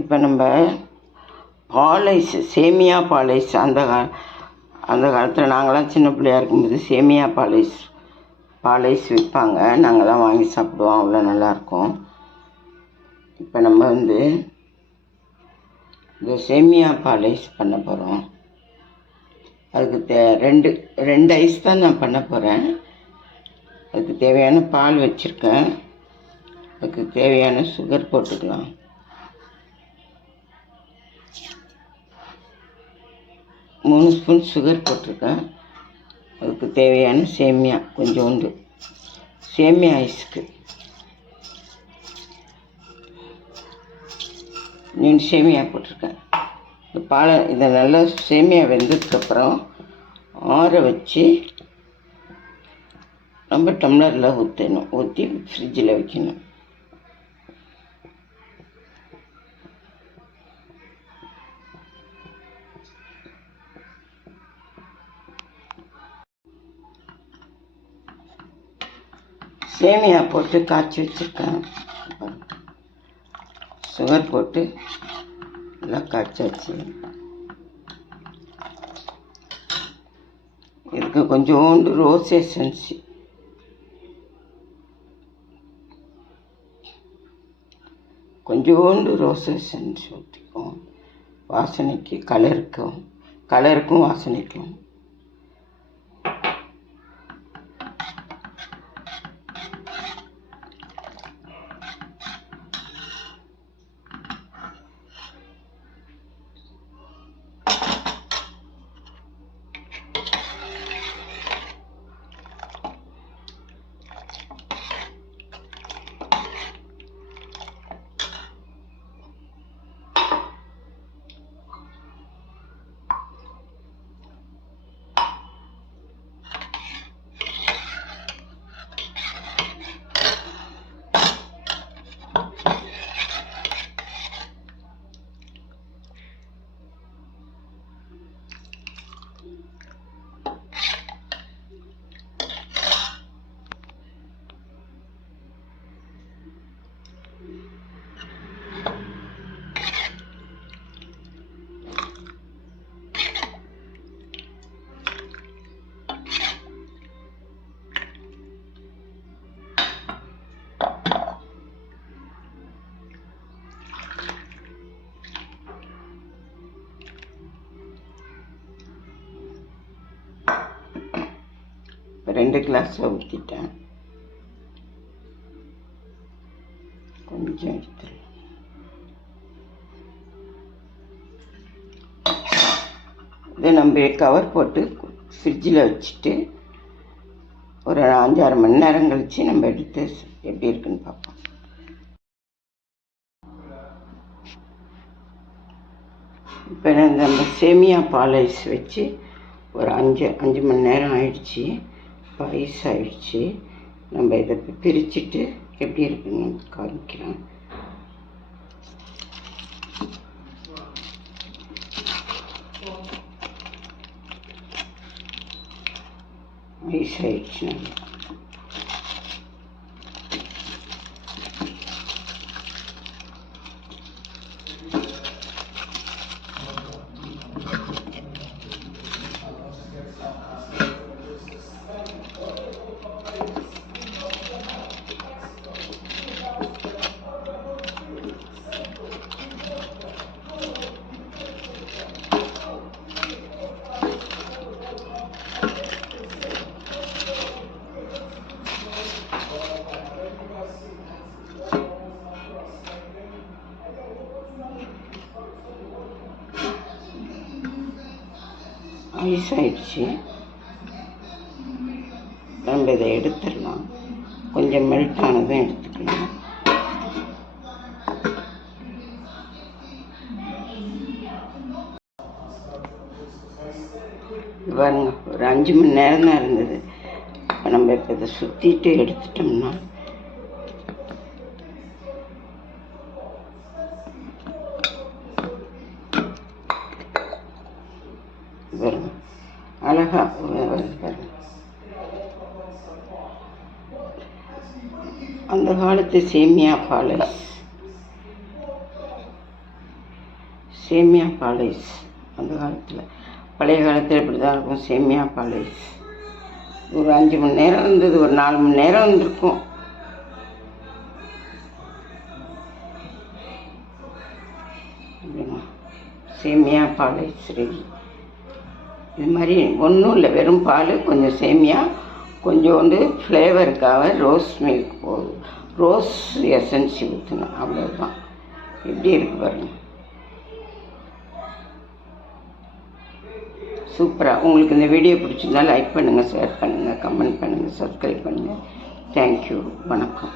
இப்போ நம்ம பாலைஸ், சேமியா பாலைஸ் அந்த காலத்தில் நாங்களாம் சின்ன பிள்ளையா இருக்கும்போது சேமியா பாலைஸ் விற்பாங்க. நாங்கள்லாம் வாங்கி சாப்பிடுவோம், அவ்வளோ நல்லாயிருக்கும். இப்போ நம்ம இந்த சேமியா பாலைஸ் பண்ண போகிறோம். அதுக்கு ரெண்டு ஐஸ் தான் நான் பண்ண போகிறேன். அதுக்கு தேவையான பால் வச்சுருக்கேன். அதுக்கு தேவையான சுகர் போட்டுக்கலாம். மூணு ஸ்பூன் சுகர் போட்டிருக்கேன். அதுக்கு தேவையான சேமியா கொஞ்சோண்டு, சேமியா ஐஸ்க்கு 2 சேமியா போட்டிருக்கேன். இந்த இதை நல்லா சேமியா வெந்ததுக்கப்புறம் ஆற வச்சு நம்ம டம்ளரில் ஊற்றி ஃப்ரிட்ஜில் வைக்கணும். சேமியா போட்டு காய்ச்சி வச்சுருக்கேன். சுகர் போட்டு நல்லா காய்ச்சாச்சு. இதுக்கு கொஞ்சோண்டு ரோஸ் எசன்ஸ், ஊற்றிக்கும். வாசனைக்கு, கலருக்கும் வாசனைக்கும். இப்போ 2 கிளாஸில் ஊற்றிட்டேன். கொஞ்சம் எடுத்துடலாம். இதை நம்ம கவர் போட்டு ஃப்ரிட்ஜில் வச்சுட்டு ஒரு 5-6 மணி நேரம் கழித்து நம்ம எடுத்து எப்படி இருக்குன்னு பார்ப்போம். இப்போ நம்ம சேமியா பாலைஸ் வச்சு ஒரு 5 மணி நேரம் ஆயிடுச்சு. இப்போ ஐஸ் ஆயிடுச்சு. நம்ம இதை பிரிச்சுட்டு எப்படி இருக்குன்னு காமிக்கிறேன். ஐஸ் ஆயிடுச்சு. ஐஸ் ஆயிடுச்சு. நம்ம இதை எடுத்துடலாம். கொஞ்சம் மெல்ட் ஆனதும் எடுத்துக்கலாம். பாருங்க, ஒரு 5 மணி நேரம் தான் இருந்தது. இப்போ நம்ம இப்போ இதை சுற்றிட்டு எடுத்துட்டோம்னா பாருங்க அழகா பாருங்க. அந்த காலத்து சேமியா பாலைஸ் சேமியா பாலைஸ். அந்த காலத்தில் பழைய காலத்தில் இப்படி தான் இருக்கும் சேமியா பாலைஸ். ஒரு 5 மணி நேரம் இருந்தது, ஒரு 4 மணி நேரம் இருந்திருக்கும். சேமியா பாலைஸ் ரெடி. இது மாதிரி ஒன்றும் இல்லை, வெறும் பால், கொஞ்சம் சேமியா, கொஞ்சோண்டு ஃப்ளேவருக்காக ரோஸ் மில்க் போதும், ரோஸ் எசன்ஸ் ஊற்றணும், அவ்வளோதான். எப்படி இருக்கு பாருங்கள், சூப்பராக. உங்களுக்கு இந்த வீடியோ பிடிச்சிருந்தா லைக் பண்ணுங்கள், ஷேர் பண்ணுங்கள், கமெண்ட் பண்ணுங்கள், சப்ஸ்கிரைப் பண்ணுங்கள். தேங்க்யூ, வணக்கம்.